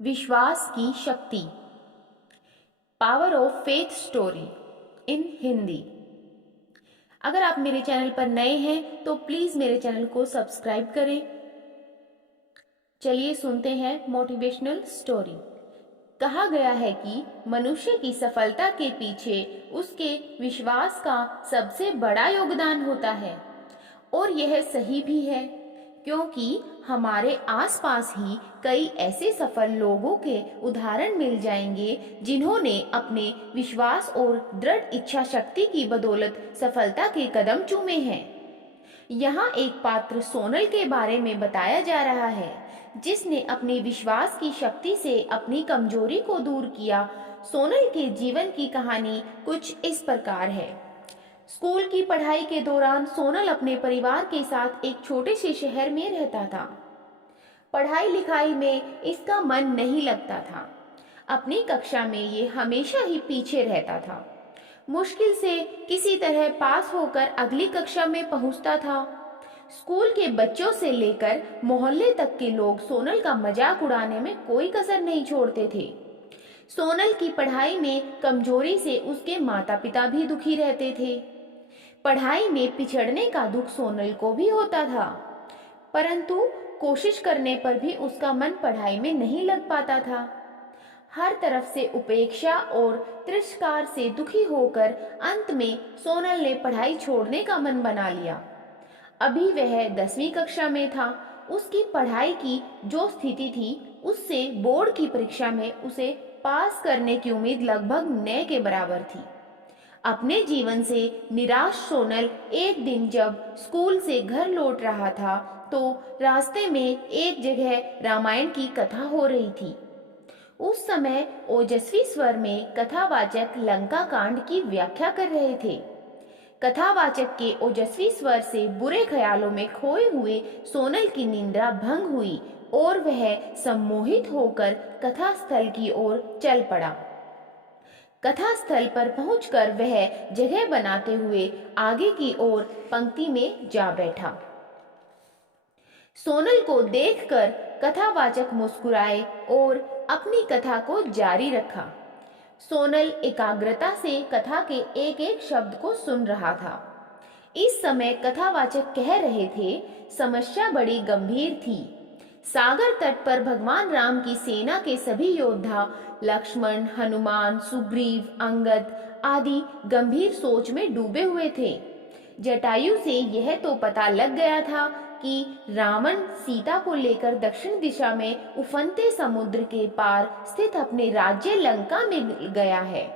विश्वास की शक्ति, power of faith story in Hindi. अगर आप मेरे चैनल पर नए हैं तो प्लीज मेरे चैनल को सब्सक्राइब करें। चलिए सुनते हैं मोटिवेशनल स्टोरी। कहा गया है कि मनुष्य की सफलता के पीछे उसके विश्वास का सबसे बड़ा योगदान होता है, और यह सही भी है, क्योंकि हमारे आसपास ही कई ऐसे सफल लोगों के उदाहरण मिल जाएंगे जिन्होंने अपने विश्वास और दृढ़ इच्छा शक्ति की बदौलत सफलता के कदम चूमे हैं। यहाँ एक पात्र सोनल के बारे में बताया जा रहा है, जिसने अपने विश्वास की शक्ति से अपनी कमजोरी को दूर किया। सोनल के जीवन की कहानी कुछ इस प्रकार है। स्कूल की पढ़ाई के दौरान सोनल अपने परिवार के साथ एक छोटे से शहर में रहता था। पढ़ाई लिखाई में इसका मन नहीं लगता था। अपनी कक्षा में ये हमेशा ही पीछे रहता था। मुश्किल से किसी तरह पास होकर अगली कक्षा में पहुंचता था। स्कूल के बच्चों से लेकर मोहल्ले तक के लोग सोनल का मजाक उड़ाने में कोई कसर नहीं छोड़ते थे। सोनल की पढ़ाई में कमजोरी से उसके माता पिता भी दुखी रहते थे। पढ़ाई में पिछड़ने का दुख सोनल को भी होता था, परंतु कोशिश करने पर भी उसका मन पढ़ाई में नहीं लग पाता था। हर तरफ से उपेक्षा और तिरस्कार से दुखी होकर अंत में सोनल ने पढ़ाई छोड़ने का मन बना लिया। अभी वह 10वीं कक्षा में था। उसकी पढ़ाई की जो स्थिति थी, उससे बोर्ड की परीक्षा में उसे पास करने की उम्मीद लगभग न के बराबर थी। अपने जीवन से निराश सोनल एक दिन जब स्कूल से घर लौट रहा था, तो रास्ते में एक जगह रामायण की कथा हो रही थी। उस समय ओजस्वी स्वर में कथावाचक लंका कांड की व्याख्या कर रहे थे। कथावाचक के ओजस्वी स्वर से बुरे ख्यालों में खोए हुए सोनल की निंद्रा भंग हुई और वह सम्मोहित होकर कथा स्थल की ओर चल पड़ा। कथा स्थल पर पहुंचकर वह जगह बनाते हुए आगे की ओर पंक्ति में जा बैठा। सोनल को देखकर कथावाचक मुस्कुराए और अपनी कथा को जारी रखा। सोनल एकाग्रता से कथा के एक एक शब्द को सुन रहा था। इस समय कथावाचक कह रहे थे, समस्या बड़ी गंभीर थी। सागर तट पर भगवान राम की सेना के सभी योद्धा लक्ष्मण, हनुमान, सुग्रीव, अंगद आदि गंभीर सोच में डूबे हुए थे। जटायु से यह तो पता लग गया था कि रावण सीता को लेकर दक्षिण दिशा में उफनते समुद्र के पार स्थित अपने राज्य लंका में गया है,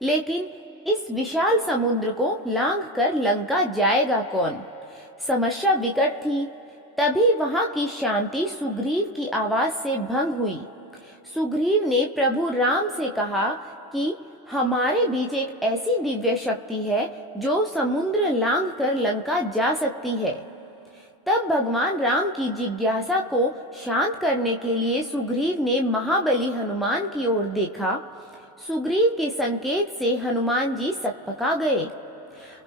लेकिन इस विशाल समुद्र को लांघकर लंका जाएगा कौन? समस्या विकट थी। तभी वहां की शांति सुग्रीव की आवाज से भंग हुई। सुग्रीव ने प्रभु राम से कहा कि हमारे बीच एक ऐसी दिव्य शक्ति है जो समुद्र लांघकर लंका जा सकती है। तब भगवान राम की जिज्ञासा को शांत करने के लिए सुग्रीव ने महाबली हनुमान की ओर देखा। सुग्रीव के संकेत से हनुमान जी सकपका गए।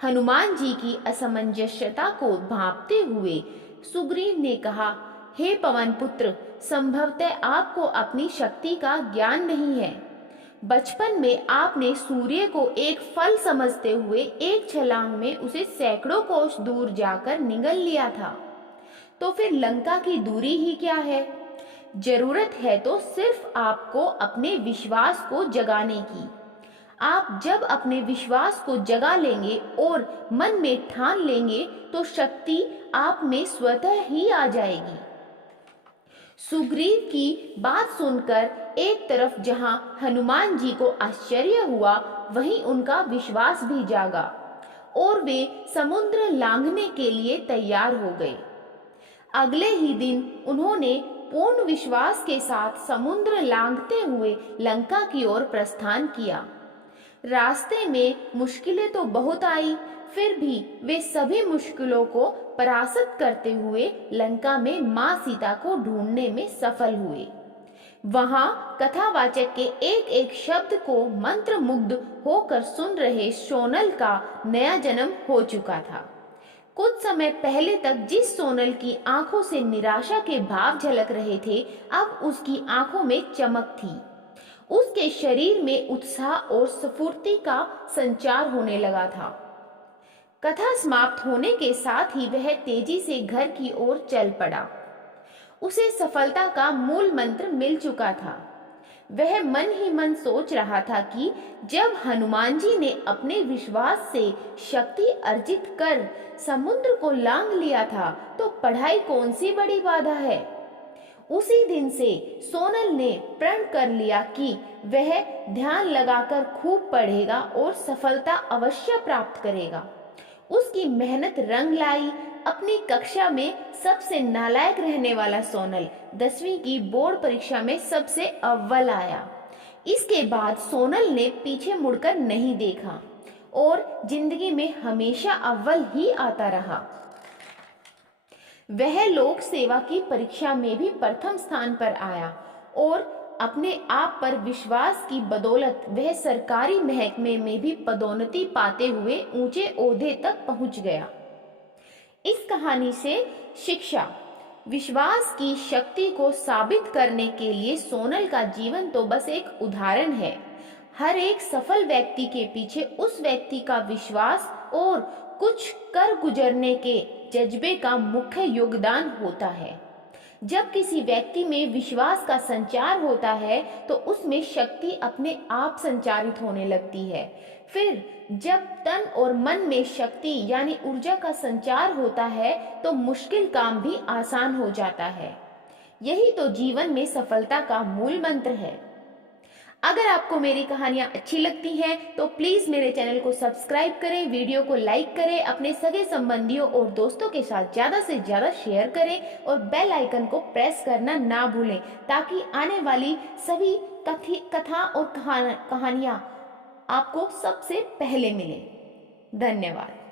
हनुमान जी की असमंजसता को भांपते हुए सुग्रीव ने कहा, हे पवन पुत्र, संभवतः आपको अपनी शक्ति का ज्ञान नहीं है। बचपन में आपने सूर्य को एक फल समझते हुए एक छलांग में उसे सैकड़ों कोस दूर जाकर निगल लिया था। तो फिर लंका की दूरी ही क्या है? जरूरत है तो सिर्फ आपको अपने विश्वास को जगाने की। आप जब अपने विश्वास को जगा लेंगे और मन में ठान लेंगे तो शक्ति आप में स्वतः ही आ जाएगी। सुग्रीव की बात सुनकर एक तरफ जहां हनुमान जी को आश्चर्य हुआ, वहीं उनका विश्वास भी जागा और वे समुद्र लांघने के लिए तैयार हो गए। अगले ही दिन उन्होंने पूर्ण विश्वास के साथ समुद्र लांघते हुए लंका की ओर प्रस्थान किया। रास्ते में मुश्किलें तो बहुत आई, फिर भी वे सभी मुश्किलों को परास्त करते हुए लंका में मां सीता को ढूंढने में सफल हुए। वहां कथावाचक के एक एक शब्द को मंत्र मुग्ध होकर सुन रहे सोनल का नया जन्म हो चुका था। कुछ समय पहले तक जिस सोनल की आंखों से निराशा के भाव झलक रहे थे, अब उसकी आंखों में चमक थी। उसके शरीर में उत्साह और स्फूर्ति का संचार होने लगा था। कथा समाप्त होने के साथ ही वह तेजी से घर की ओर चल पड़ा। उसे सफलता का मूल मंत्र मिल चुका था। वह मन ही मन सोच रहा था कि जब हनुमान जी ने अपने विश्वास से शक्ति अर्जित कर समुद्र को लांघ लिया था, तो पढ़ाई कौन सी बड़ी बाधा है। उसी दिन से सोनल ने प्रण कर लिया कि वह ध्यान लगाकर खूब पढ़ेगा और सफलता अवश्य प्राप्त करेगा। उसकी मेहनत रंग लाई। अपनी कक्षा में सबसे नालायक रहने वाला सोनल 10वीं की बोर्ड परीक्षा में सबसे अव्वल आया। इसके बाद सोनल ने पीछे मुड़कर नहीं देखा और जिंदगी में हमेशा अव्वल ही आता रहा। वह लोक सेवा की परीक्षा में भी प्रथम स्थान पर आया और अपने आप पर विश्वास की बदौलत वह सरकारी महकमे में भी पदोन्नति पाते हुए ऊंचे ओहदे तक पहुंच गया। इस कहानी से शिक्षा, विश्वास की शक्ति को साबित करने के लिए सोनल का जीवन तो बस एक उदाहरण है। हर एक सफल व्यक्ति के पीछे उस व्यक्ति का विश्वास और कुछ कर गुजरने के जज्बे का मुख्य योगदान होता है। जब किसी व्यक्ति में विश्वास का संचार होता है तो उसमें शक्ति अपने आप संचारित होने लगती है। फिर जब तन और मन में शक्ति यानी ऊर्जा का संचार होता है तो मुश्किल काम भी आसान हो जाता है। यही तो जीवन में सफलता का मूल मंत्र है। अगर आपको मेरी कहानियाँ अच्छी लगती हैं तो प्लीज़ मेरे चैनल को सब्सक्राइब करें, वीडियो को लाइक करें, अपने सगे संबंधियों और दोस्तों के साथ ज़्यादा से ज़्यादा शेयर करें और बेल आइकन को प्रेस करना ना भूलें, ताकि आने वाली सभी कथा और कहानियाँ आपको सबसे पहले मिलें। धन्यवाद।